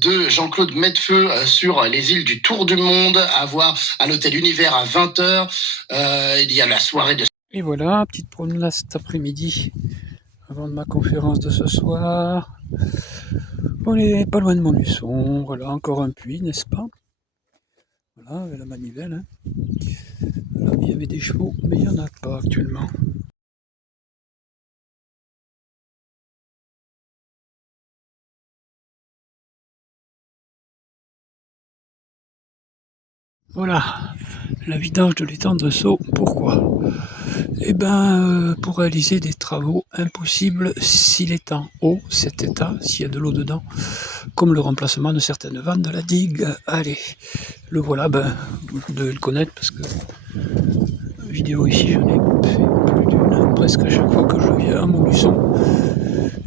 de Jean-Claude Mettefeu sur les îles du Tour du Monde, à voir à l'hôtel Univers à 20h. Il y a la soirée de... Et voilà, petite promenade cet après-midi avant de ma conférence de ce soir. On est pas loin de Montluçon, voilà, encore un puits, n'est-ce pas? Voilà, avec la manivelle. Hein. Là, il y avait des chevaux, mais il n'y en a pas actuellement. Voilà, la vidange de l'étang de Sceaux. Pourquoi? Eh ben, pour réaliser des travaux impossibles s'il est en haut, cet état, s'il y a de l'eau dedans, comme le remplacement de certaines vannes de la digue. Allez, le voilà, ben, vous devez le connaître parce que vidéo ici, j'en ai fait plus d'une, presque à chaque fois que je viens à Montluçon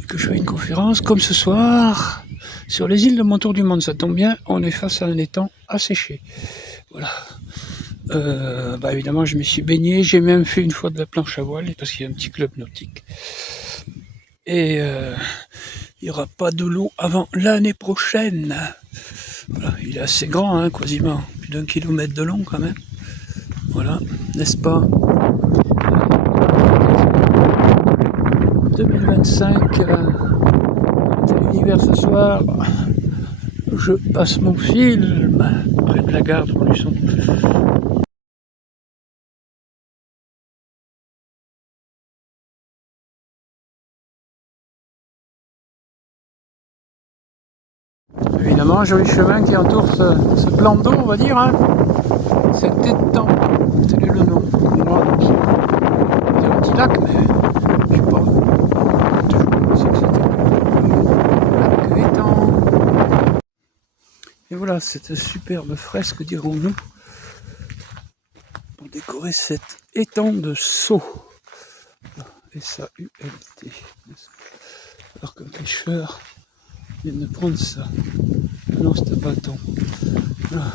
et que je fais une conférence, comme ce soir, sur les îles de mon tour du monde. Ça tombe bien, on est face à un étang asséché. Voilà. Bah évidemment, je me suis baigné, j'ai même fait une fois de la planche à voile parce qu'il y a un petit club nautique. Et il n'y aura pas de l'eau avant l'année prochaine. Voilà, il est assez grand, hein, quasiment plus d'1 kilomètre de long quand même. Voilà, n'est-ce pas? 2025, l'univers ce soir. Je passe mon film près de la gare de Montluçon. Évidemment, joli chemin qui entoure ce plan d'eau, on va dire, hein. Cet étang, tel est le nom. Moi, c'est un petit lac, mais je sais pas. Toujours pensé que c'était lac étang. Et voilà, cette superbe fresque, dirons-nous, pour décorer cet étang de Sceaux. S-A-U-L-T. Alors qu'un pêcheur vient de prendre ça. Non, c'est un bâton. Voilà.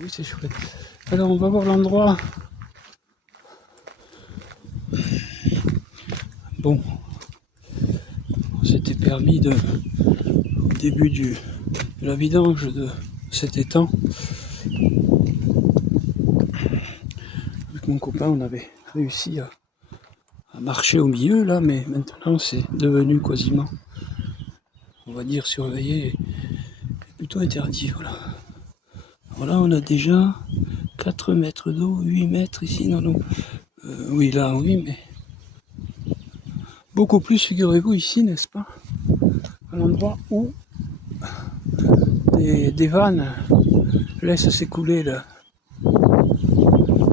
Oui, c'est chouette. Alors, on va voir l'endroit. Bon, on s'était permis au début de la vidange de cet étang. Avec mon copain, on avait réussi à marcher au milieu, là, mais maintenant, c'est devenu quasiment, on va dire, surveillé et plutôt interdit, voilà. Voilà, on a déjà 4 mètres d'eau, 8 mètres ici, non. Oui, là, oui, mais beaucoup plus, figurez-vous, ici, n'est-ce pas? À l'endroit où des vannes laissent s'écouler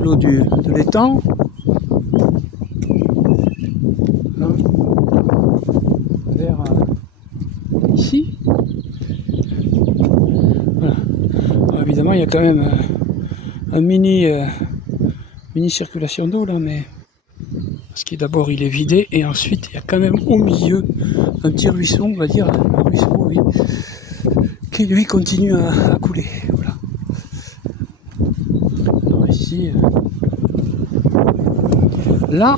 l'eau de l'étang. Là, vers ici. Voilà. Alors, évidemment, il y a quand même un mini circulation d'eau là, mais parce que d'abord il est vidé et ensuite il y a quand même au milieu un petit ruisseau, on va dire, un ruisseau, oui, qui lui continue à couler. Voilà. Alors ici, là,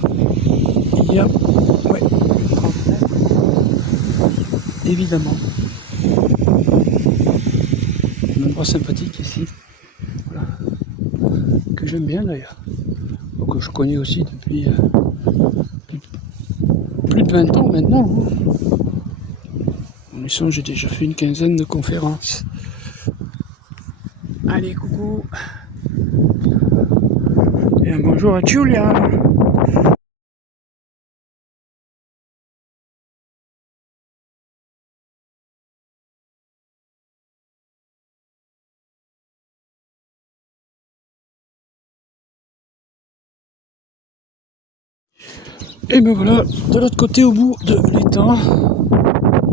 il y a, ouais, 30 mètres, évidemment. Un endroit sympathique ici, voilà, que j'aime bien d'ailleurs, que je connais aussi depuis plus de 20 ans maintenant. En Montluçon, j'ai déjà fait une quinzaine de conférences. Allez, coucou. Et un bonjour à Julia. Et me voilà de l'autre côté au bout de l'étang.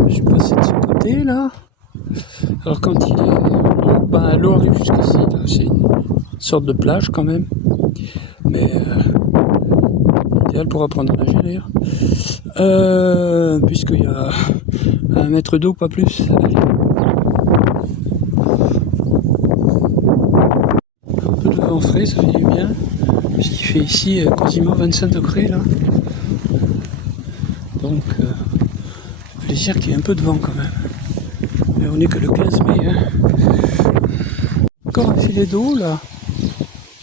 Je suis passé de ce côté là. Alors quand il est l'eau, ben, l'eau arrive jusqu'ici. C'est une sorte de plage quand même. Mais idéal pour apprendre à nager d'ailleurs. Puisqu'il y a 1 mètre d'eau, pas plus. Allez. Un peu de vent frais, ça fait du bien. Puisqu'il fait ici quasiment 25 degrés là. Donc plaisir qu'il y ait un peu de vent quand même. Mais on n'est que le 15 mai. Hein. Encore un filet d'eau là.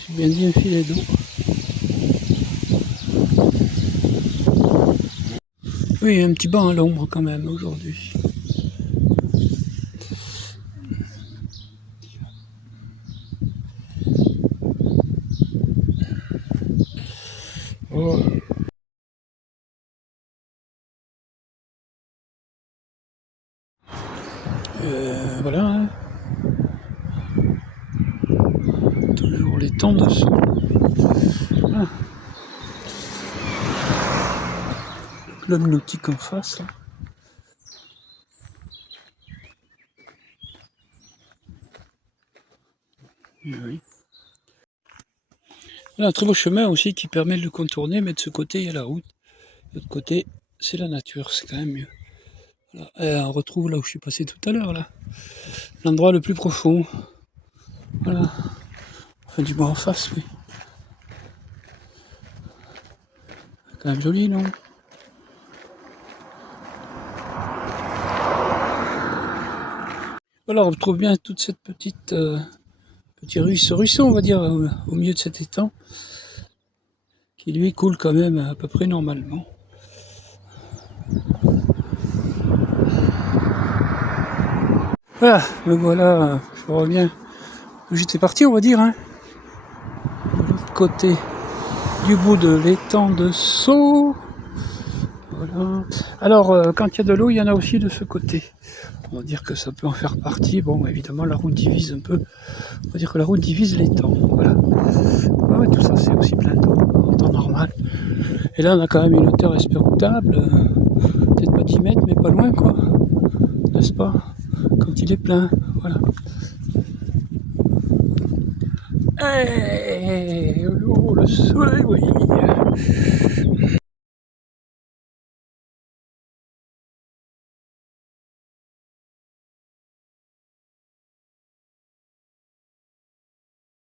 J'ai bien dit un filet d'eau. Oui, un petit banc à l'ombre quand même aujourd'hui. Oh. Voilà. Hein. Toujours les temps de saut. Ah. Club nautique en face. Là. Oui. Il y a un très beau chemin aussi qui permet de le contourner, mais de ce côté il y a la route. De l'autre côté c'est la nature, c'est quand même mieux. Voilà. Et on retrouve là où je suis passé tout à l'heure, là. L'endroit le plus profond. Voilà. Enfin du moins en face, oui. C'est quand même joli, non? Voilà, on retrouve bien toute cette petite petit ruisseau, on va dire, au milieu de cet étang, qui lui coule quand même à peu près normalement. Voilà, me voilà, je reviens où j'étais parti, on va dire, hein. De l'autre côté du bout de l'étang de Sceaux. Voilà. Alors, quand il y a de l'eau, il y en a aussi de ce côté. On va dire que ça peut en faire partie. Bon, évidemment, la route divise un peu. On va dire que la route divise l'étang. Voilà. Ouais, tout ça, c'est aussi plein d'eau en temps normal. Et là, on a quand même une hauteur respectable. Peut-être pas 10 mètres, mais pas loin, quoi. N'est-ce pas? Quand il est plein. Voilà. Hey, oh, le soleil, oui.